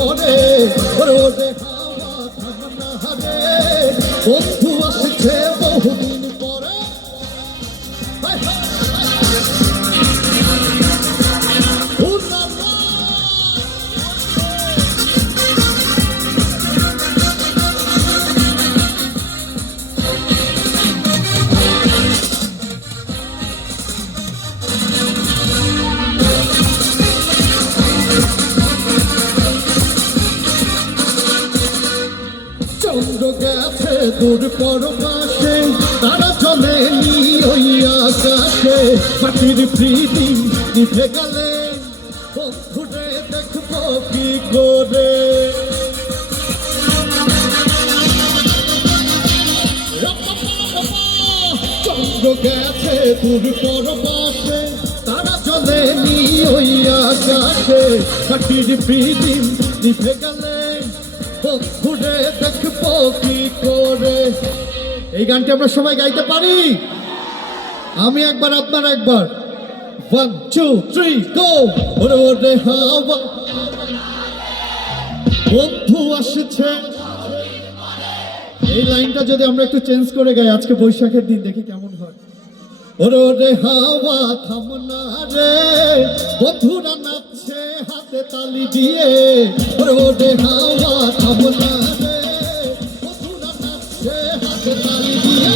পরে ওরে ওরে হাওয়া থামনা রে বন্ধু আসছে বহুদিন পরে চন্দ্র গেছে দূর পরবাসে তারা চলে নি ওই আকাশে মাটির প্রীতি নিভে গেলে বন্ধুরে দেখবো কি করে চন্দ্র গেছে দূর পরবাসে তারা চলে নি ওই আকাশে মাটির প্রীতি নিভে গেলে বন্ধুরে দেখবো কি করে। এই গানটি আমরা সবাই গাইতে পারি। আমি একবার আপনার একবার 1 2 3 গো ওরে ওরে হাওয়া বন্ধু আসছে। এই লাইনটা যদি আমরা একটু চেঞ্জ করে গাই আজকে বৈশাখের দিন দেখি কেমন হয়। ওরে ওরে হাওয়া থামনা রে বন্ধুরা নাচছে হাতে তালি দিয়ে ওরে ওরে হাওয়া থামনা রে বন্ধুরা নাচছে হাতে তালি দিয়ে